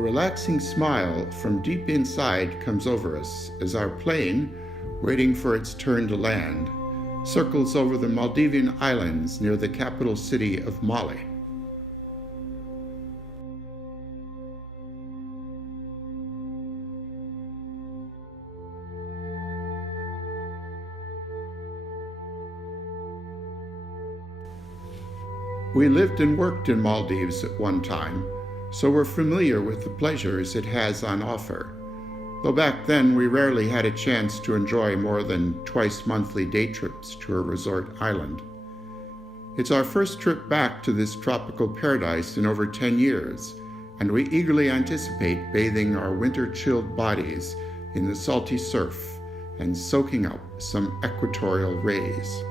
A relaxing smile from deep inside comes over us as our plane, waiting for its turn to land, circles over the Maldivian islands near the capital city of Mali. We lived and worked in Maldives at one time, so we're familiar with the pleasures it has on offer, though back then we rarely had a chance to enjoy more than twice-monthly day trips to a resort island. It's our first trip back to this tropical paradise in over 10 years, and we eagerly anticipate bathing our winter-chilled bodies in the salty surf and soaking up some equatorial rays.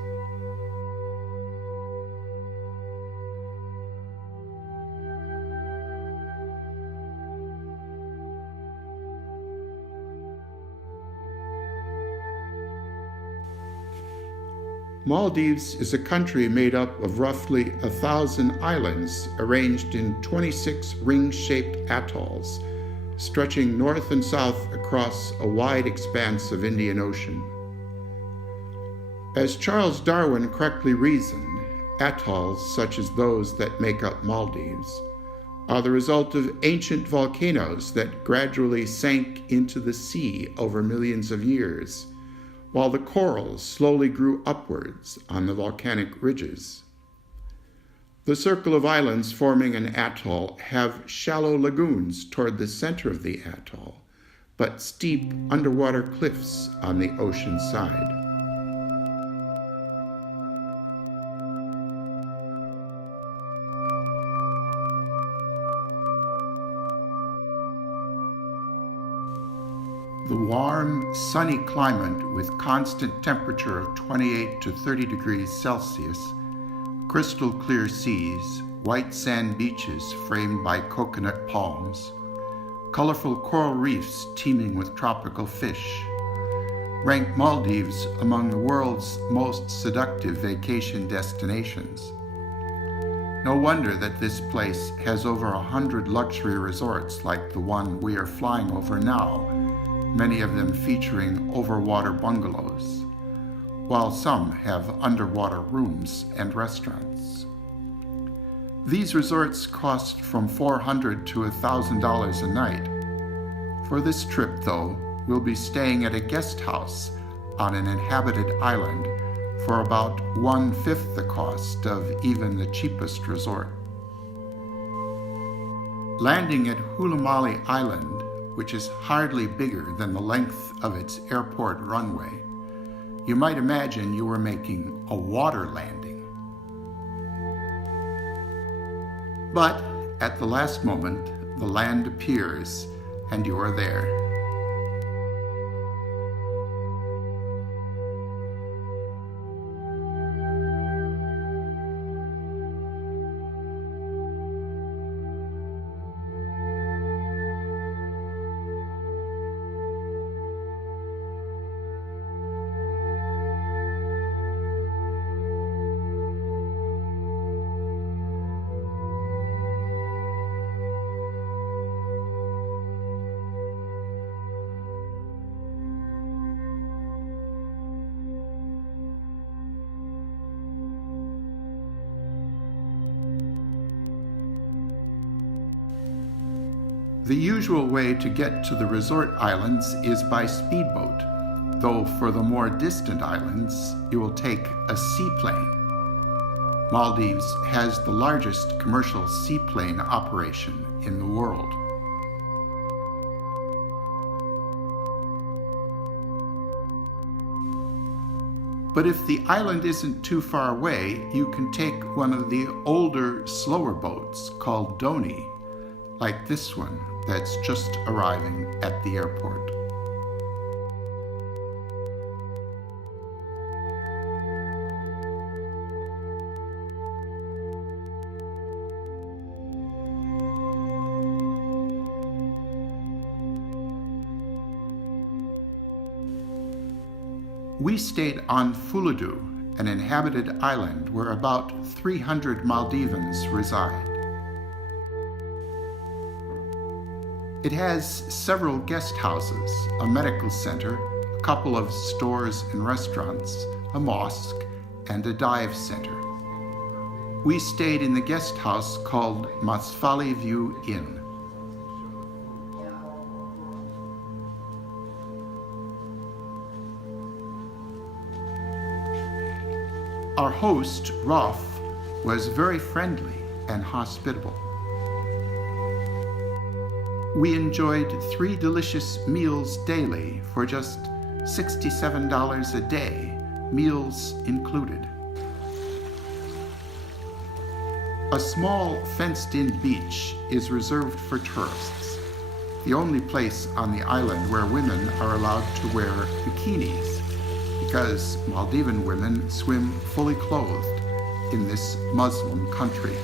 Maldives is a country made up of roughly 1,000 islands arranged in 26 ring-shaped atolls, stretching north and south across a wide expanse of Indian Ocean. As Charles Darwin correctly reasoned, atolls such as those that make up Maldives are the result of ancient volcanoes that gradually sank into the sea over millions of years, while the corals slowly grew upwards on the volcanic ridges. The circle of islands forming an atoll have shallow lagoons toward the center of the atoll, but steep underwater cliffs on the ocean side. The warm, sunny climate with constant temperature of 28 to 30 degrees Celsius, crystal clear seas, white sand beaches framed by coconut palms, colorful coral reefs teeming with tropical fish, rank Maldives among the world's most seductive vacation destinations. No wonder that this place has over 100 luxury resorts like the one we are flying over now, many of them featuring overwater bungalows, while some have underwater rooms and restaurants. These resorts cost from $400 to $1,000 a night. For this trip, though, we'll be staying at a guest house on an inhabited island for about 1/5 the cost of even the cheapest resort. Landing at Hulamali Island, which is hardly bigger than the length of its airport runway, you might imagine you were making a water landing. But at the last moment, the land appears and you are there. The usual way to get to the resort islands is by speedboat, though for the more distant islands, you will take a seaplane. Maldives has the largest commercial seaplane operation in the world. But if the island isn't too far away, you can take one of the older, slower boats called dhonie, like this one that's just arriving at the airport. We stayed on Fuladu, an inhabited island where about 300 Maldivans reside. It has several guest houses, a medical center, a couple of stores and restaurants, a mosque, and a dive center. We stayed in the guest house called Masfali View Inn. Our host, Rolf, was very friendly and hospitable. We enjoyed 3 delicious meals daily for just $67 a day, meals included. A small fenced-in beach is reserved for tourists, the only place on the island where women are allowed to wear bikinis, because Maldivian women swim fully clothed in this Muslim country.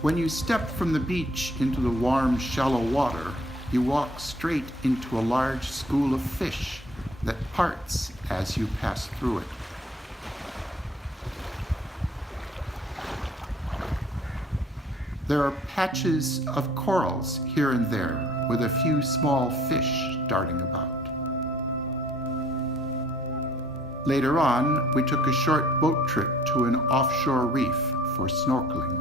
When you step from the beach into the warm, shallow water, you walk straight into a large school of fish that parts as you pass through it. There are patches of corals here and there, with a few small fish darting about. Later on, we took a short boat trip to an offshore reef for snorkeling.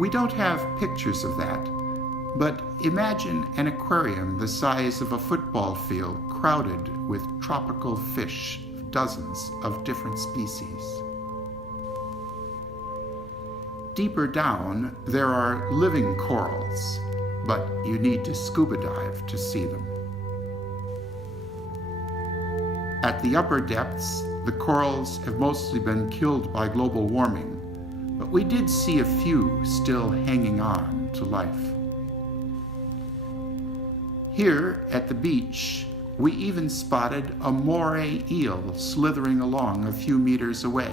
We don't have pictures of that, but imagine an aquarium the size of a football field crowded with tropical fish, dozens of different species. Deeper down, there are living corals, but you need to scuba dive to see them. At the upper depths, the corals have mostly been killed by global warming, but we did see a few still hanging on to life. Here at the beach, we even spotted a moray eel slithering along a few meters away.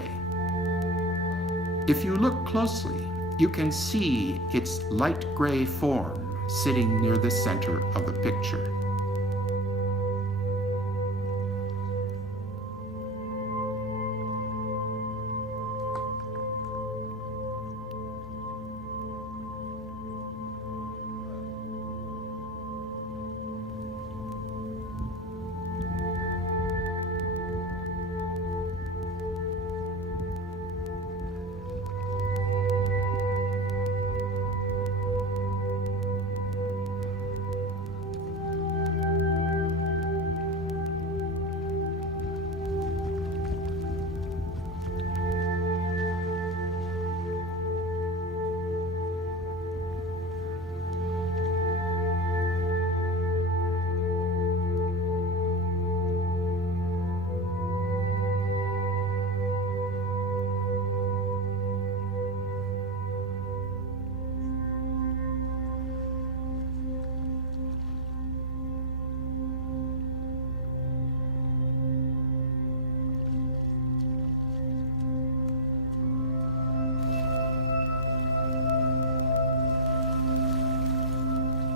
If you look closely, you can see its light gray form sitting near the center of the picture.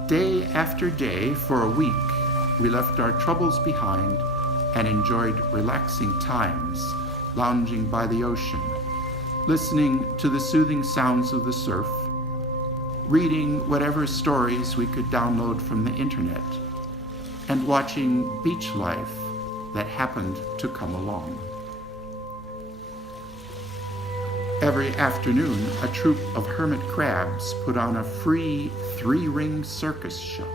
Day after day, for a week, we left our troubles behind and enjoyed relaxing times, lounging by the ocean, listening to the soothing sounds of the surf, reading whatever stories we could download from the internet, and watching beach life that happened to come along. Every afternoon, a troupe of hermit crabs put on a free 3-ring circus show.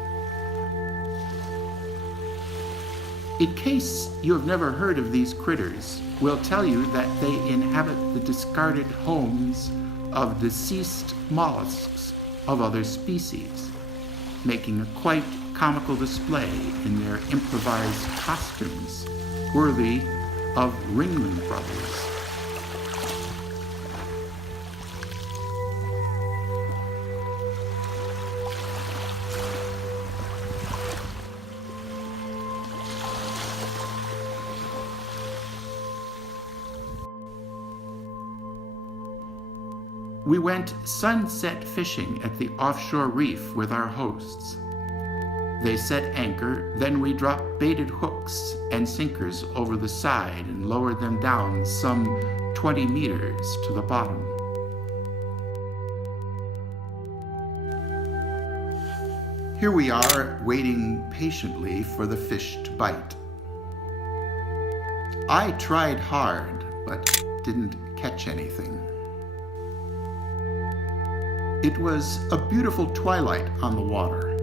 In case you have never heard of these critters, we'll tell you that they inhabit the discarded homes of deceased mollusks of other species, making a quite comical display in their improvised costumes, worthy of Ringling Brothers. We went sunset fishing at the offshore reef with our hosts. They set anchor, then we dropped baited hooks and sinkers over the side and lowered them down some 20 meters to the bottom. Here we are, waiting patiently for the fish to bite. I tried hard, but didn't catch anything. It was a beautiful twilight on the water.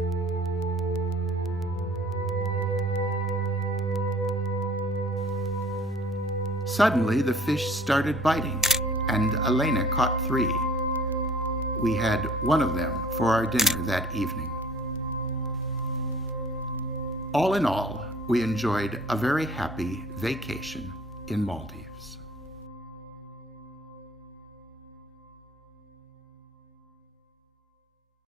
Suddenly, the fish started biting, and Elena caught 3. We had one of them for our dinner that evening. All in all, we enjoyed a very happy vacation in Maldives.